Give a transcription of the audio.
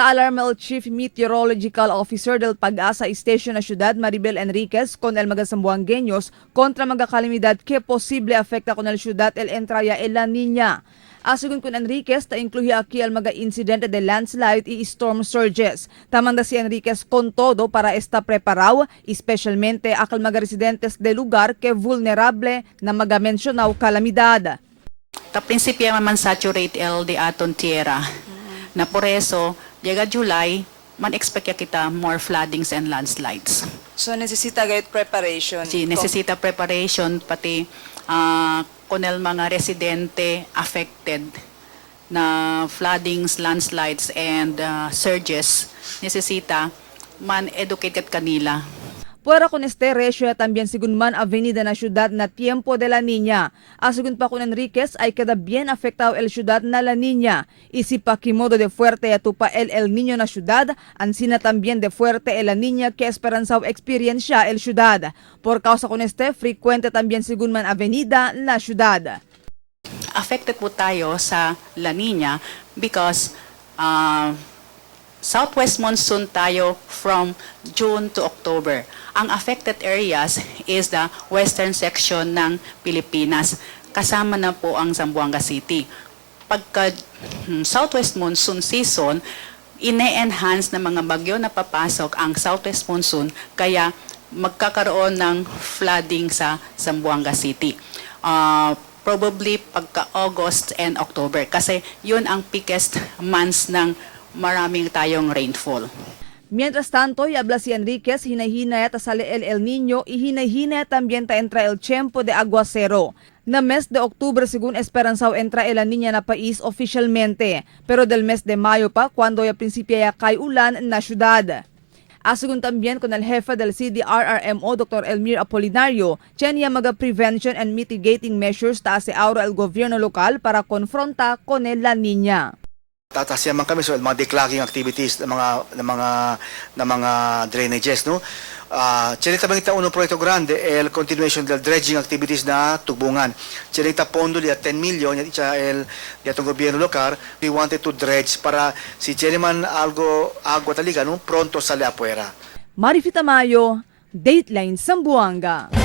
Nagta-alarma el Chief Meteorological Officer del Pag-asa Station na Ciudad Maribel Enriquez con el mga Sambuangueños kontra mga kalamidad que posible afecta con el ciudad el entraya el La Niña. Asugun kun Enriquez, ta incluye aquí al mga insidente de landslide y storm surges. Tamanda si Enriquez con todo para esta preparado, especialmente akal mga residentes de lugar que vulnerable na mga mencionaw kalamidad. Ta prinsipyo man saturate el de aton tierra. Na por eso, llega July, man-expect kita more floodings and landslides. So necesita great preparation. Si necesita preparation, pati kung el mga residente affected na floodings, landslides, and surges, necesita man-educated kanila. Puera con este resyo también según man avenida na ciudad na Tiempo de la Niña. Asugun pa con Enriquez ay queda bien afectado el ciudad na La Niña. Y si pa kimodo de fuerte atupa el Niño na ciudad, ansina también de fuerte el La Niña que esperanzao experiencia el ciudad. Por causa con este, frecuente también según man avenida la ciudad. Affected po tayo sa La Niña because southwest monsoon tayo from June to October. Ang affected areas is the western section ng Pilipinas. Kasama na po ang Zamboanga City. Pagka southwest monsoon season, ine-enhance na mga bagyo na papasok ang southwest monsoon kaya magkakaroon ng flooding sa Zamboanga City. Probably pagka August and October kasi yun ang peakest months ng maraming tayong rainfall. Mientras tanto, y habla si Enriquez, hinahinaya ta sale el Niño y hinahinaya también ta entra el tiempo de aguacero. Na mes de Octubre según esperanzao entra el La Niña na país oficialmente, pero del mes de Mayo pa cuando ya principia ya kay ulan na syudad. Asugun también con el jefe del CDRRMO, Dr. Elmir Apolinario, tiyan mga prevention and mitigating measures ta se ahora el gobierno lokal para konfronta con el La Niña. Tatasya man kami so mga declogging activities ng mga drainages no. Chelita bangita uno proyekto grande el continuation del dredging activities na tugbungan. Chelita pondo li 10 million ya el atong gobyerno lokal we wanted to dredge para si cheliman algo agua taliga no pronto sale afuera. Marifita Mayo, Dateline Zamboanga.